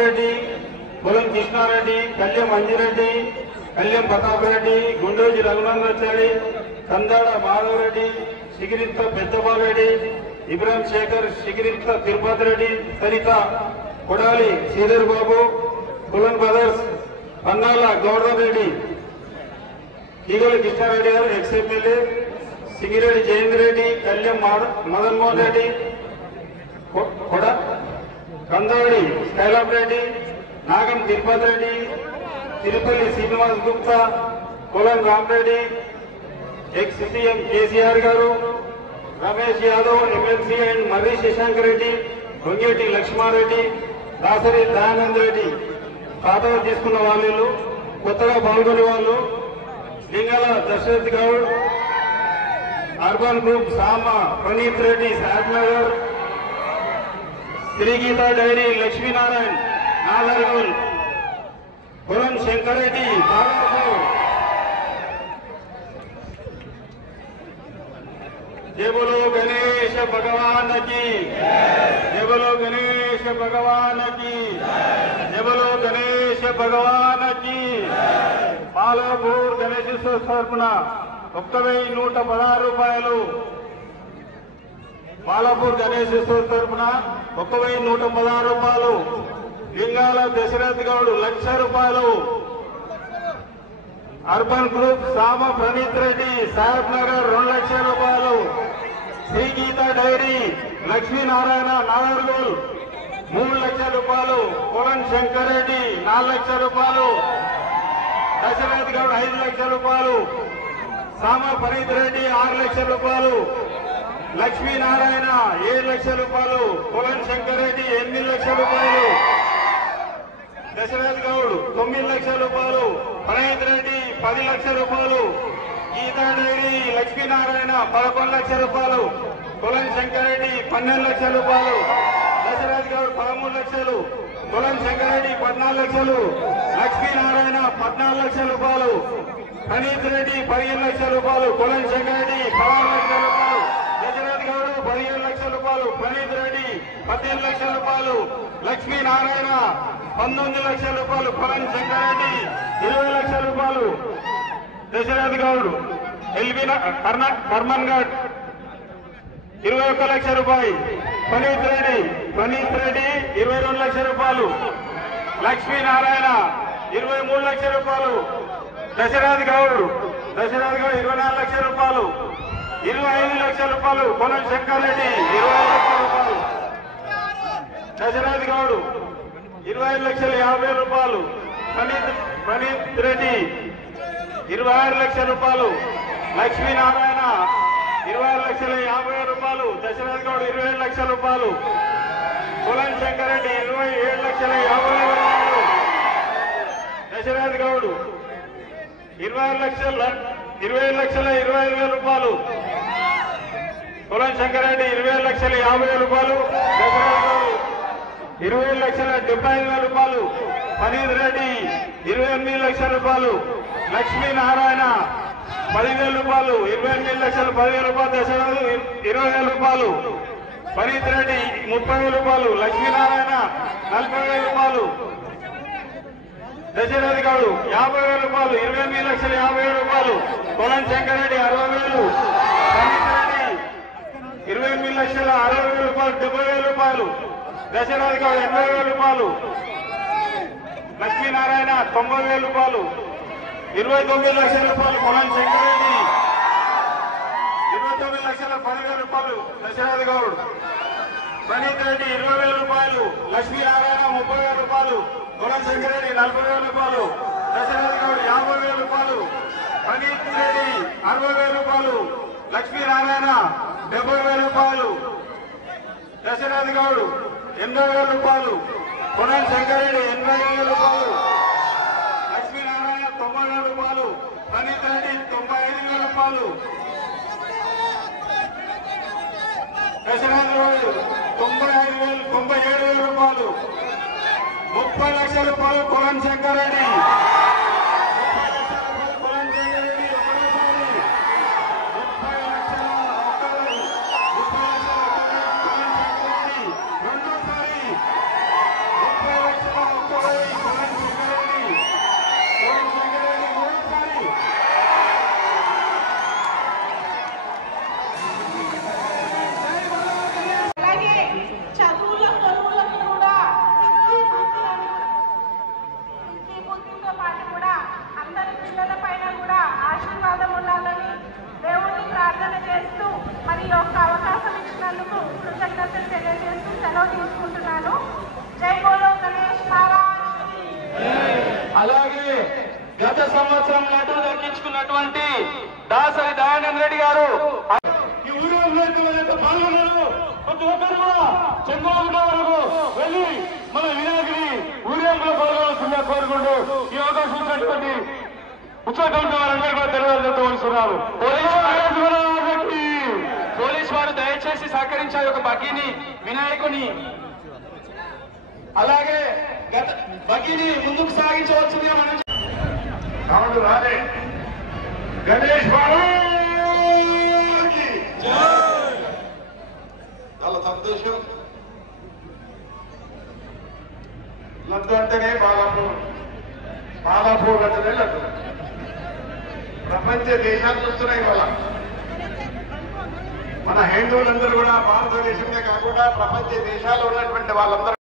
Reddy, Polam Krishnareddy, Kalyan Manjireddy, Kalyan Pratap Reddy, Gundoji Raghunandachari, Kandada Madhavareddy, Sigirintha Peddabalareddy, Ibrahim Shekar, Sigirintha Tirupati Reddy, Saritha Kodali Sridhar Babu, Kulan brothers, Pannala Gaurav Reddy, Eegala Krishnareddy garu ex MLA, Singireddy Jayendra Reddy, Kalyan Madan Mohan Reddy, Kandadi Skylab Reddy, Nagam Tirupati Reddy, Tirupalli Srinivas Gupta, Kolam Ramareddy, ex CM KCR garu, Ramesh Yadav MLC and Marri Shashank Reddy, Gongeti Lakshmareddy, Dasari Dayanand Reddy ఖాతా తీసుకున్న వాళ్ళు, కొత్తగా పాల్గొనే వాళ్ళు లింగాల దశరథ్ గౌడ్, అర్బన్ గ్రూప్ సామ ప్రణీత్ రెడ్డి సాహెబ్ నగర్, శ్రీగీత డైరీ లక్ష్మీనారాయణ నాగర్గోల్, పొలం శంకరెడ్డి బాలాపూర్, जय बोलो गणेश भगवान की, जय बोलो गणेश भगवान की, जय बोलो गणेश भगवान की। బాలాపూర్ గణేశేశ్వర తరపున 1116 రూపాయలు, బాలాపూర్ గణేశేశ్వర తరపున 1116 రూపాయలు, లింగాల దశరథ్ గౌడ్ 1,00,000 రూపాయలు, అర్బన్ గ్రూప్ సామ ప్రణీత్ రెడ్డి సాహెబ్ నగర్ 2,00,000 రూపాయలు, శ్రీగీత డైరీ లక్ష్మీనారాయణ నాగర్గోల్ 3,00,000 రూపాయలు, పొలం శంకర్ రెడ్డి 4,00,000 రూపాయలు, దశరథ్ గౌడ్ 5,00,000 రూపాయలు, సామ ప్రణీత్ రెడ్డి 6,00,000 రూపాయలు, లక్ష్మీనారాయణ 7,00,000 రూపాయలు, పొలం శంకర్ రెడ్డి 8,00,000 రూపాయలు, దశరథ్ గౌడ్ 9,00,000 రూపాయలు, ప్రణీత్ రెడ్డి 10,00,000 రూపాయలు, గీతా డైరీ లక్ష్మీనారాయణ 11,00,000 రూపాయలు, పొలం శంకర్ రెడ్డి 12,00,000 రూపాయలు, దశరథ్ గౌడ్ 13,00,000, పొలం శంకర్ రెడ్డి 14,00,000, లక్ష్మీనారాయణ 14,00,000 రూపాయలు, ప్రణీత్ రెడ్డి 15,00,000 రూపాయలు, పొలం శంకర్ రెడ్డి 16,00,000 రూపాయలు, దశరథ్ గౌడ్ 15,00,000 రూపాయలు, ప్రణీత్ రెడ్డి 18,00,000 రూపాయలు, లక్ష్మీనారాయణ 19,00,000 రూపాయలు, పొలం శంకర్ రెడ్డి 20,00,000 రూపాయలు, దశరథ్ గౌడ్ ఎల్బీ కర్మన్ గఢ్ 21,00,000 రూపాయలు, ప్రణీత్ రెడ్డి 22,00,000 రూపాయలు, లక్ష్మీనారాయణ 23,00,000 రూపాయలు, దశరథ్ గౌడ్ 24,00,000 రూపాయలు, 25,00,000 రూపాయలు, పొలం శంకర్ రెడ్డి 20,00,000 రూపాయలు, దశరథ్ గౌడ్ 25,50,000 రూపాయలు, ప్రణీత్ రెడ్డి 26,00,000 రూపాయలు, లక్ష్మీనారాయణ 26,50,000 రూపాయలు, దశరథ్ గౌడ్ 27,00,000 రూపాయలు, పొలం శంకర్ రెడ్డి 27,50,000 రూపాయలు, దశరథ్ గౌడ్ 20,25,000 రూపాయలు, పొలం శంకర్ రెడ్డి 20,50,000 రూపాయలు, దశరథ్ గౌడ్ 20,75,000 రూపాయలు, ప్రణీత్ రెడ్డి 28,00,000 రూపాయలు, లక్ష్మీనారాయణ 10,000 రూపాయలు, 28,00,000 10,000 రూపాయలు, దశరథ్ 20,000 రూపాయలు, ప్రణీత్ రెడ్డి 30,000 రూపాయలు, లక్ష్మీనారాయణ 40,000 రూపాయలు, దశరథ్ గౌడ్ 50,000 రూపాయలు, 28,50,000 రూపాయలు, పొలం శంకర్ రెడ్డి 60,000, ప్రణీత్ రెడ్డి 28,60,000 రూపాయలు, 70,000 రూపాయలు, దశరథ్ గౌడ్ 80,000 రూపాయలు, లక్ష్మీనారాయణ 90,000 రూపాయలు, 29,00,000 రూపాయలు, పొలం శంకర్ రెడ్డి 29,10,000 రూపాయలు, దశరథ్ గౌడ్, ప్రణీత్ రెడ్డి 20,000 రూపాయలు, లక్ష్మీనారాయణ 30,000 రూపాయలు, పొలం శంకర్ రెడ్డి 40,000 రూపాయలు, దశరథ్ గౌడ్ 50,000 రూపాయలు, ప్రణీత్ రెడ్డి 60,000 రూపాయలు, లక్ష్మీనారాయణ 70,000 రూపాయలు, దశరథ్ గౌడ్ 80,000 రూపాయలు, పొలం శంకర్ రెడ్డి 80,000 రూపాయలు, లక్ష్మీనారాయణ 90,000 రూపాయలు, ప్రణీత్ రెడ్డి 95,000 రూపాయలు, దశరథ్ గౌడ్ 97,000 రూపాయలు, 30,00,000 రూపాయలు, పొలం శంకర్ రెడ్డి 30,00,000 గత సంవత్సరం లడ్డు దక్కించుకున్నటువంటి దాసరి దయానంద రెడ్డి గారు ఈ ఊరేగింపు పాల్గొన్నారు. ప్రతి ఒక్కరు కూడా చంద్రబాబు వరకు వెళ్ళి మన వినాయకుడి ఊరేగింపులో పాల్గొనాల్సిందిగా కోరుకుంటూ ఈ అవకాశం ఇచ్చినటువంటి ఉత్సవం వారందరూ కూడా తెలియజేస్తున్నారు. పోలీసు వారు దయచేసి సహకరించాలి. ఒక బగ్గీని వినాయకుని అలాగే బగ్గీని ముందుకు సాగించవచ్చుగా మనం అవును రాలే గణేష్ బాబు చాలా సంతోషం. లడ్డు అంటేనే బాలాపూర్ అంటేనే లడ్డు. ప్రపంచ దేశాలు చూస్తున్నాయి ఇవాళ. మన హిందువులందరూ కూడా భారతదేశమే కాకుండా ప్రపంచ దేశాల్లో ఉన్నటువంటి వాళ్ళందరూ